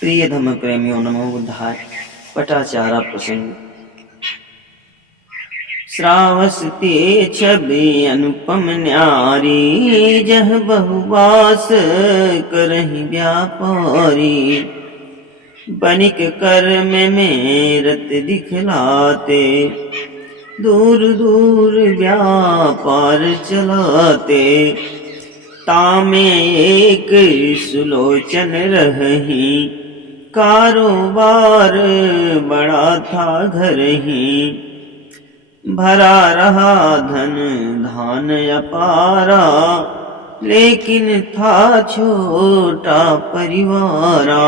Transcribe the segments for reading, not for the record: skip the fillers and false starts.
प्रिय धम्म प्रेमियों, नमो बुद्धाय। पटाचारा प्रसंग। श्रावस्ती छवि अनुपम न्यारी, जह बहुवास करहि व्यापारी। बनिक कर्म में रत दिखलाते, दूर दूर व्यापार चलाते। तामे एक सुलोचन रही, कारोबार बड़ा था घर ही। भरा रहा धन धान अपारा, लेकिन था छोटा परिवारा।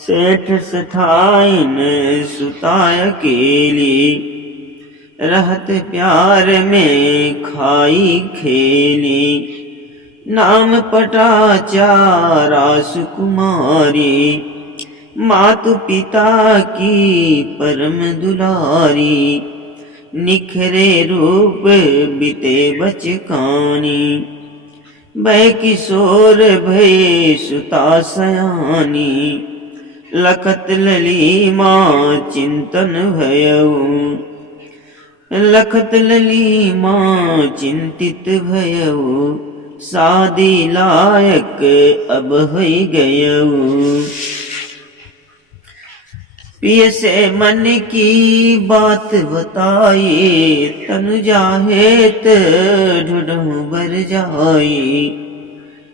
सेठ सेठाइन सुता अकेली, रहत प्यार में खाई खेली। नाम पटाचारा सुकुमारी, मातु पिता की परम दुलारी। निखरे रूप बीते बचकानी, भय किशोर भय सुता सयानी। लखत लली माँ चिंतन भयऊ, लखत लली माँ चिंतित भयऊ। शादी लायक अब होई गयऊ। पिय से मन की बात बताई, तनु जाहेत ढूढ़ूं बर जाई।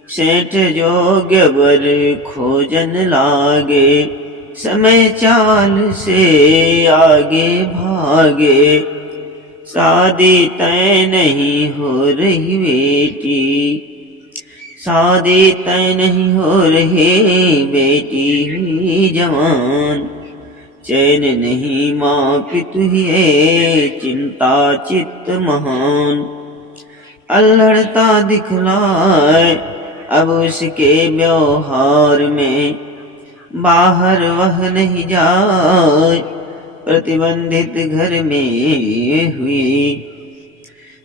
सेठ जोग्य बर खोजन लागे, समय चाल से आगे भागे। शादी तय नहीं हो रही बेटी, शादी तय नहीं हो रही बेटी हुई जवान। चैन नहीं माँ पितु है चिंता चित्त महान। अल्हड़ता दिखलाए अब उसके व्यवहार में, बाहर वह नहीं जाए प्रतिबंधित घर में हुई।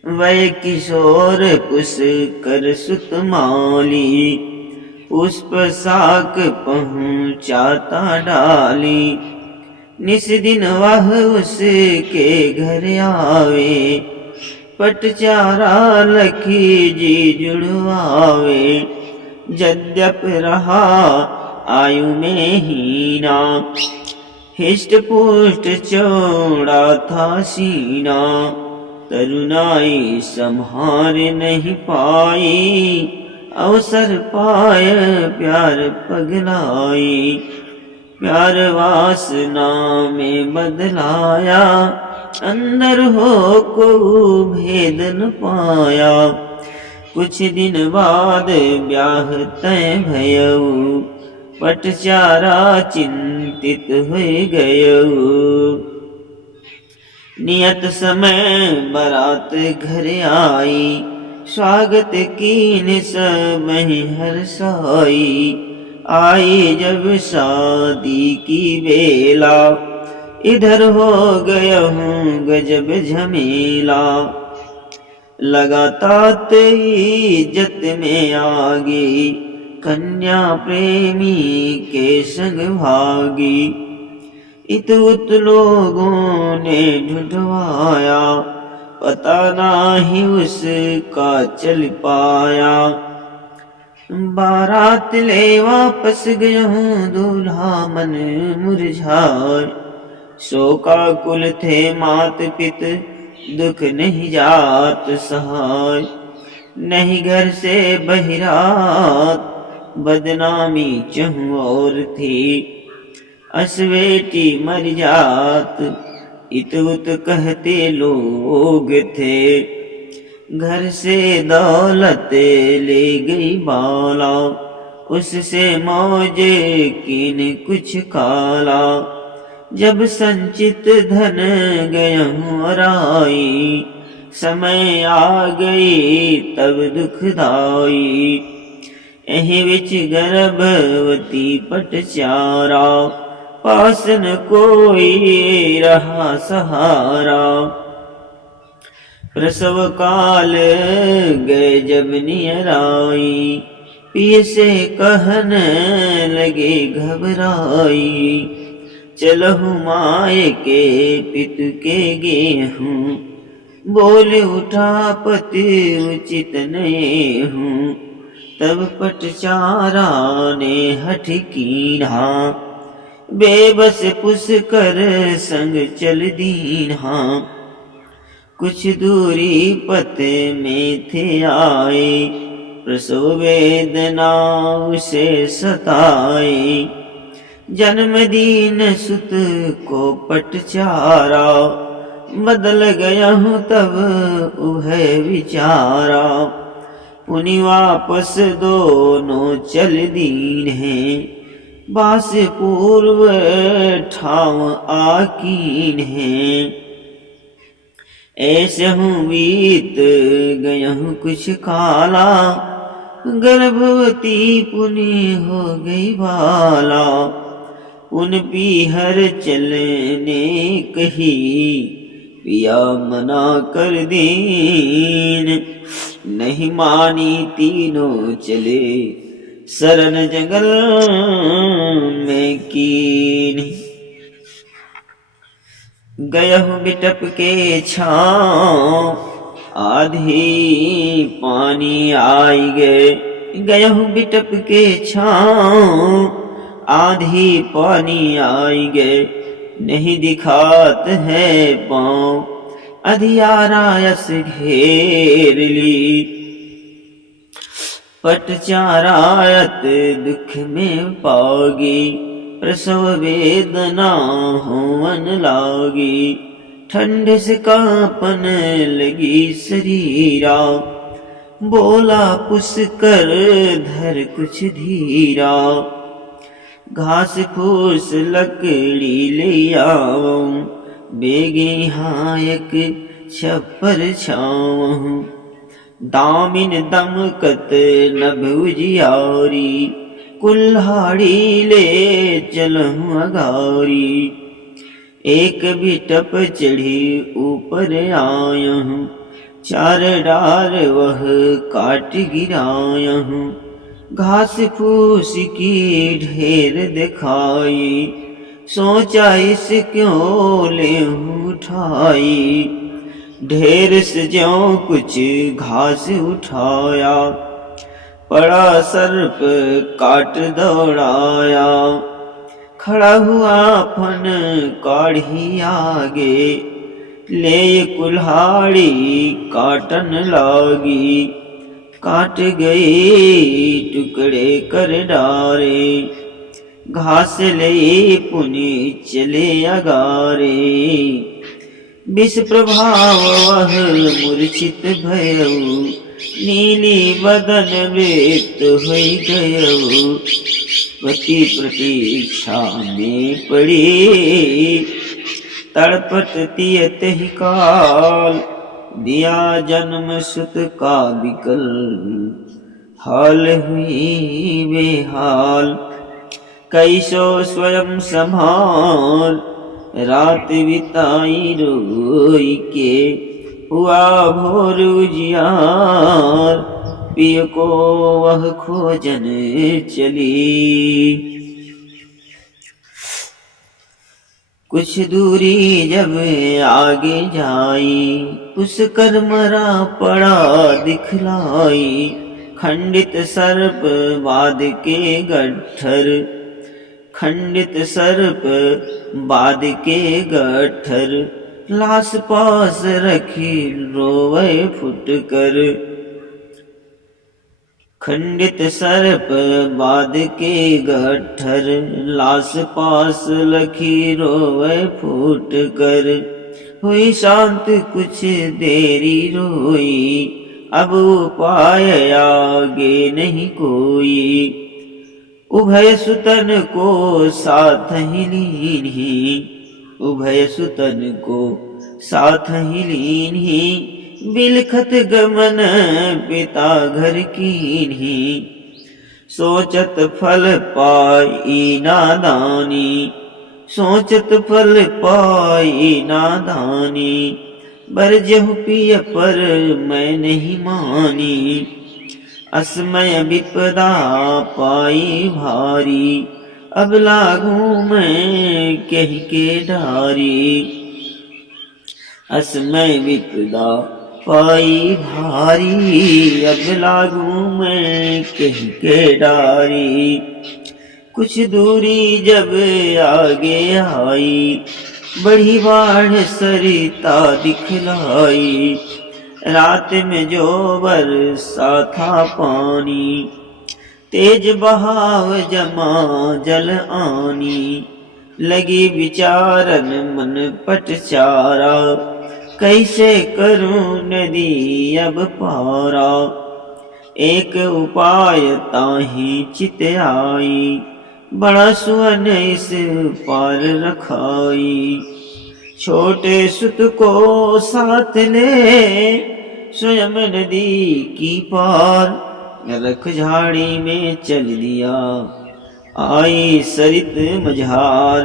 वह किशोर पुस कर सुत माली, पुष्प साक पहुँचाता डाली। निस दिन वह उसके घर आवे, पटचारा लखी जी जुड़वावे। यद्यप रहा आयु में हीना, हिष्ट पुष्ट चौड़ा था सीना। तरुणाई संहार नहीं पाई, अवसर पाय प्यार पगलाई। प्यार वासना में बदलाया, अंदर हो को भेद न पाया। कुछ दिन बाद ब्याह तय भयऊ, पटचारा चिंतित हो गयऊ। नियत समय बारात घर आई, स्वागत कीन सब हर्षाई। आई जब शादी की बेला, इधर हो गया हूँ गजब झमेला। लगातार इज्जत में आगी, कन्या प्रेमी के संग भागी। इत उत लोगों ने ढूंढवाया, पता नाही उसका चल पाया। बारात ले वापस गया हूँ दूल्हा मन मुरझाए। शोकाकुल थे मात पित दुख नहीं जात सहाय। नहीं घर से बहिरात बदनामी चहु और थी, अस बेटी मर जात इत उत कहते लोग थे। घर से दौलत ले गई बाला, उससे मौज कीन कुछ काला। जब संचित धन गया हूँ राई, समय आ गई तब दुखदाई। एहि विच गर्भवती पटचारा, पास न कोई रहा सहारा। प्रसव काल गए जब नियर आई, पिय से कहने लगे घबराई, चलहु माय के पितु के गेहूँ, बोल उठा पति उचित नये हूँ। तब पटचारा ने हठ कीन्हा, बेबस पुस कर संग चल दीन्हा। कुछ दूरी पते में थे आए, प्रसव वेदना उसे सताए। जन्मदीन सुत को पटचारा, बदल गया हूँ तब उभय विचारा। पुनि वापस दोनों चल दीन हैं, बास पूर्व ठाव आकीन हैं। ऐसे हूँ बीत गया हूँ कुछ काला, गर्भवती पुनि हो गई बाला। उन पीहर चलने कही, पिया मना कर दीन। नहीं मानी तीनों चले, शरण जंगल में कीन। गयहु बिटप के छाँव, आधी पानी आई गए। गयहु बिटप के छाँव, आधी पानी आई गए। नहीं दिखात है पाँव, अधियारा यस घेर ली। पटचारायत दुख में पागी, प्रसव वेदना होवन लागी। ठंड से कांपन लगी शरीरा, बोला पुस कर धर कुछ धीरा। घास फूस लकड़ी ले आऊं, बेगी हायक छप्पर छाऊं। दामिन दमकत नभ उजियारी, कुल्हाड़ी ले चलूं अगारी। एक बिटप चढ़ी ऊपर आयहूँ, चार डार वह काट गिरायहूँ। घास फूस की ढेर दिखाई, सोचा इस क्यों ले उठाई। ढेर से ज्यों कुछ घास उठाया, पड़ा सर्प काट दौड़ाया। खड़ा हुआ फन काढ़ी आगे, ले कुल्हाड़ी काटन लागी। काट गई टुकड़े कर डारे, घास ले पुनि चले अगारे। विष प्रभाव वह मूर्छित भयऊ, नीली बदन मृत होई गयऊ। पति प्रतीक्षा में पड़ी, तड़पत तियत ही काल। दिया जन्म सुत का विकल, हाल हुई बेहाल। कैसो स्वयं संभाल, रात बिताई रोई के। हुआ भोर उजियार, पिय को वह खोजन चली। कुछ दूरी जब आगे जाई, उस कर मरा पड़ा दिखलाई। खंडित सर्प बाध के गट्ठर, खंडित सर्प बाध के गट्ठर। लाश पास रखी रोवे फुट कर, खंडित सर्प बाध के गट्ठर। लाश पास लखी रोवे फूट कर। हुई शांत कुछ देरी रोई, अब उपाय आगे नहीं कोई। उभय सुतन को साथ ही लीन ही, उभय सुतन को साथ ही लीन ही। बिलखत गमन पिता घर कीन ही, सोचत फल पाई नादानी। सोचत फल पाई नादानी। बरजहु पिय पर मैं नहीं मानी, असमय विपदा पाई भारी, अब लागू मैं कह के डारी। असमय विपदा पाई भारी, अब लागू मैं कह के डारी। कुछ दूरी जब आगे आई, बड़ी बाढ़ सरिता दिखलाई। रात में जो बरसा था पानी, तेज बहाव जमा जल आनी। लगी विचारन मन पटचारा, कैसे करूं नदी अब पारा। एक उपाय ताहि चित आई, बड़ा सुअन इस पार रखाई। छोटे सुत को साथ ले, स्वयं नदी की पार। रख झाड़ी में चल दिया, आई सरित मझार।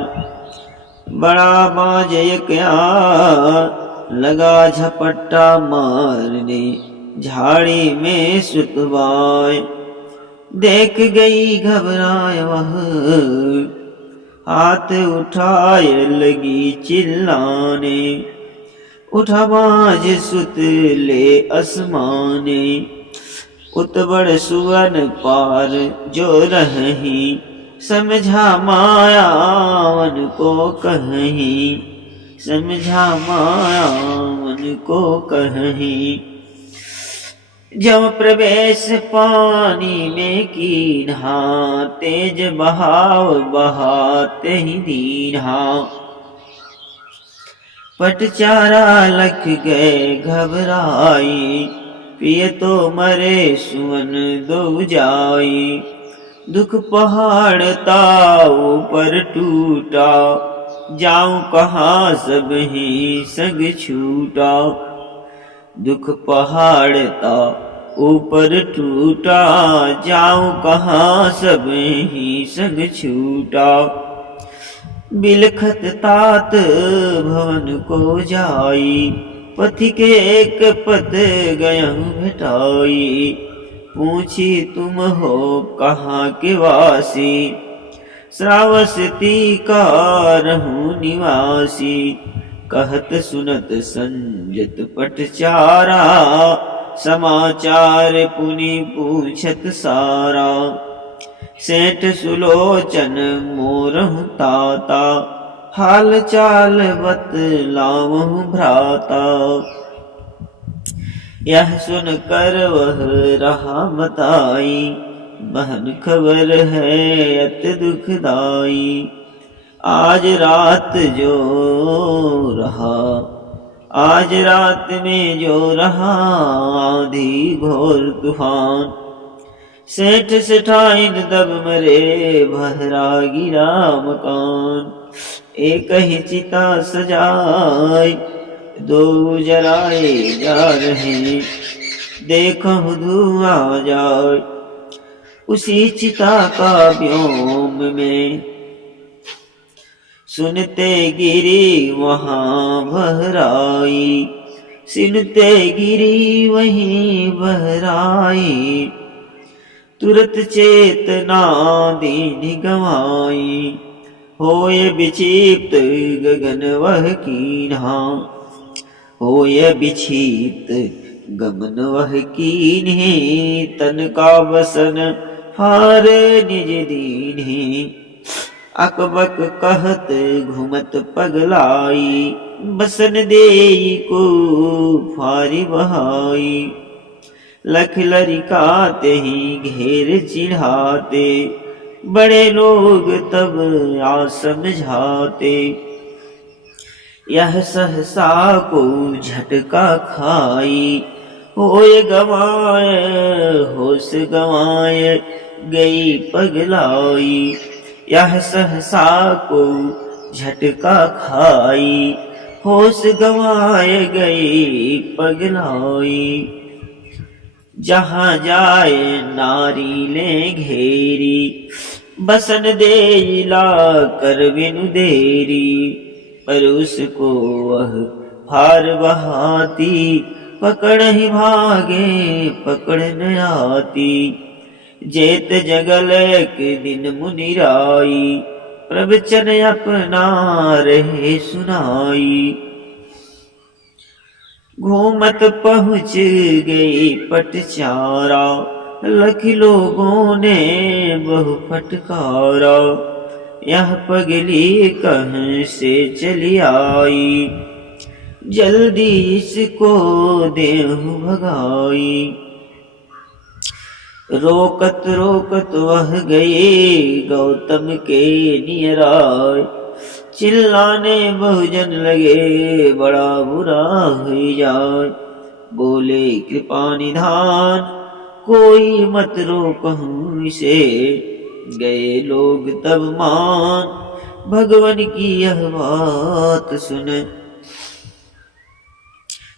बड़ा बाजय क्या लगा झपट्टा मारने, झाड़ी में सुतवाए। देख गई घबराए वह, हाथ उठाए लगी चिल्लाने। उठा बाज सुत ले असमाने, उतबड़ सुअन पार जो रही। समझा मायावन को कहीं, समझा मायावन को कहीं। जब प्रवेश पानी में कीन्हा, तेज बहाव बहाते ही दीन्हा। पटचारा लख गए घबराई, पिए तो मरे सुअन दो जाई। दुख पहाड़ ताऊ पर टूटा, जाऊं कहाँ सब ही संग छूटा। दुख पहाड़ ता ऊपर टूटा, जाऊं कहाँ सब ही संग छूटा। बिलखत तात भवन को जाई, पथिक एक पद गयं भेटाई। पूछी तुम हो कहाँ के वासी, श्रावस्ती का रहूं निवासी। कहत सुनत संजत पटचारा, समाचार पुनि पूछत सारा। सेठ सुलोचन मोरहु ताता, हाल चाल बतलावहु भ्राता। यह सुन कर वह रहा बताई, बहन खबर है अति दुखदाई। आज रात जो रहा, आज रात में जो रहा, आंधी घोर तूफान। सेठ सेठाइन दब मरे, भहरा गिरा मकान। एक ही चिता सजाई, दो जराए जा रहे, देखो धुआं जाए। उसी चिता का व्योम में सुनते गिरी वहां बहराई। सुनते गिरी वहीं बहराई, तुरत चेतना दीन गवाई। होय विक्षिप्त गगन वह कीन्हा, होय विक्षिप्त गमन वह कीन्हे। तन का वसन हार निज दीन्हे, अकबक कहत घुमत पगलाई। बसन देई को फारी बहाई, लख लरिकाते ही घेर चिढ़ाते। बड़े लोग तब आ समझाते, यह सहसा को झटका खाई। होय गवाए होश गवाए, गई पगलाई। यह सहसा को झटका खाई, होश गवाए गई पगलाई। जहाँ जाए नारी ले घेरी, बसन दे ला कर बिनु देरी। पर उसको वह फार बहाती, पकड़ ही भागे पकड़ न आती। जेत जगल एक दिन मुनिराई, प्रवचन अपना रहे सुनाई। घूमत पहुँच गई पटचारा, लख लोगों ने बहु फटकारा। यह पगली कहाँ से चली आई, जल्दी इसको देहु भगाई। रोकत रोकत वह गए गौतम के नियराय, चिल्लाने बहुजन लगे बड़ा बुरा हुई जाए। बोले कृपा निधान कोई मत रोकहूँ इसे, गए लोग तब मान भगवान की यह बात सुन।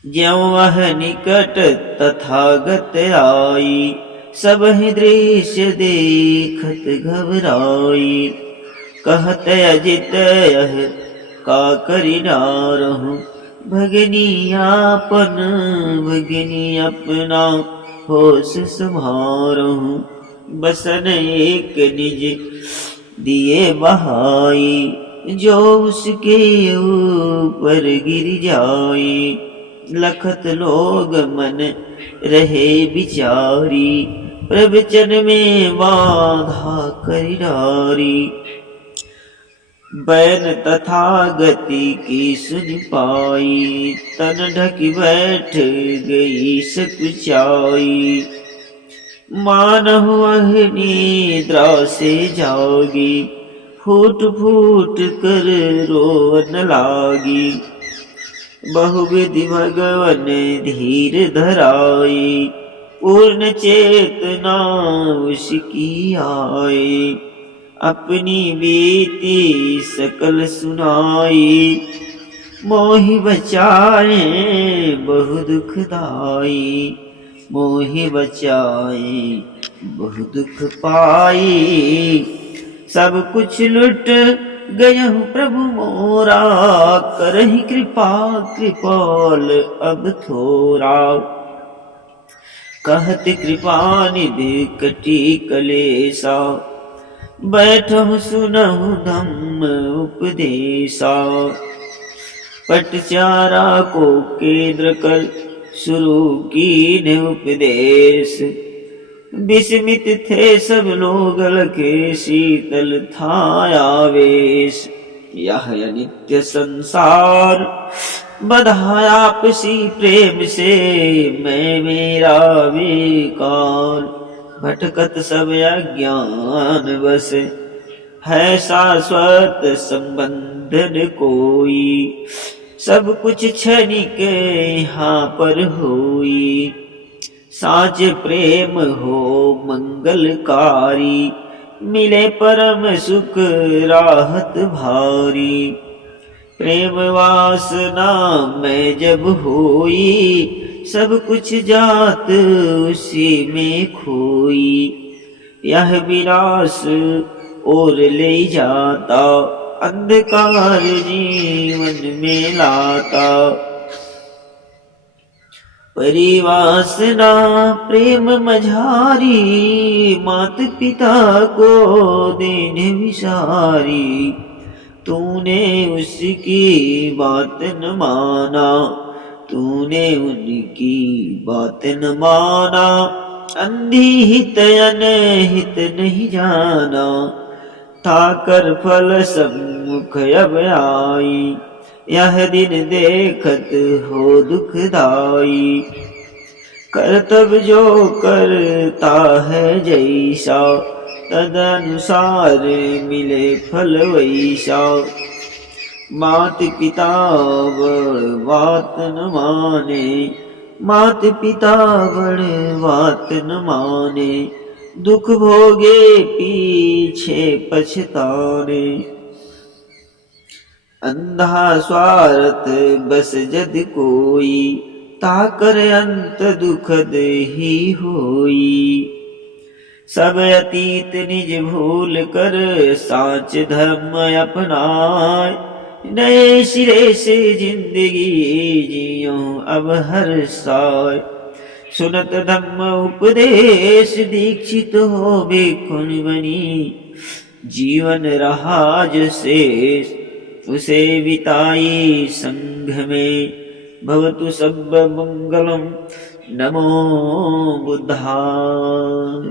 ज्यों वह निकट तथागत आई, सब ही दृश्य देखत घबराई। कहत अजित यह का करि डारहूँ, भगनी अपना होश संभारहूँ। बसन एक निज दिए बहाई, जो उसके ऊपर गिर जाई। लखत लोग मन रहे बिचारी, प्रवचन में बाधा करि डारी। बैन तथागति की सुन पाई, तन ढक बैठ गई सकुचाई। मानहु वह निद्रा से जागी, फूट फूट कर रोन लागी। बहुविधि भगवन धीर धराई, पूर्ण चेतना उसकी आई। अपनी बीती सकल सुनाई, मोहि बचाए बहु दुखदाई। मोहि बचाए बहु दुख पाई, सब कुछ लुट गयहु प्रभु मोरा। करहि कृपा कृपाल अब थोरा, कहत कृपा निधि कटी कलेसा। बैठहु सुनहु धम्म उपदेशा, पटचारा को केंद्र कर शुरू कीन्हे उपदेश। विस्मित थे सब लोग लखे शीतल था आवेश। यह नित्य संसार बधाया आपसी प्रेम से, मैं मेरा विकार। भटकत सब अज्ञान बस, है शाश्वत संबंधन कोई। सब कुछ क्षणिक यहाँ पर होई, साच प्रेम हो मंगलकारी। मिले परम सुख राहत भारी, प्रेम वासना में जब होई। सब कुछ जात उसी में खोई, यह विनाश और ले जाता। अंधकार जीवन में लाता, परिवासना प्रेम मझारी। मात पिता को देने विसारी, तूने उसकी बात न माना। तूने उनकी बात न माना, अंधी हित अनहित नहीं जाना। ठाकर फल सम्मुख अब आई, यह दिन देखत हो दुखदाई। कर्तव्य जो करता है जैसा, तदनुसार मिले फल वैसा। मात पिता बड़ बात न माने, मात पिता बड़ बात न माने। दुख भोगे पीछे पछताने, अंधा स्वार्थ बस जद कोई। ताकर अंत दुखद ही होई, सब अतीत निज भूल कर साच धर्म अपनाए। नए सिरे से जिंदगी जियो अब हर साय। सुनत धम्म उपदेश दीक्षित हो भिक्खुन बनी। जीवन रहा जो शेष उसे बिताई संघ में। भवतु सब मंगलम नमो बुद्धाय।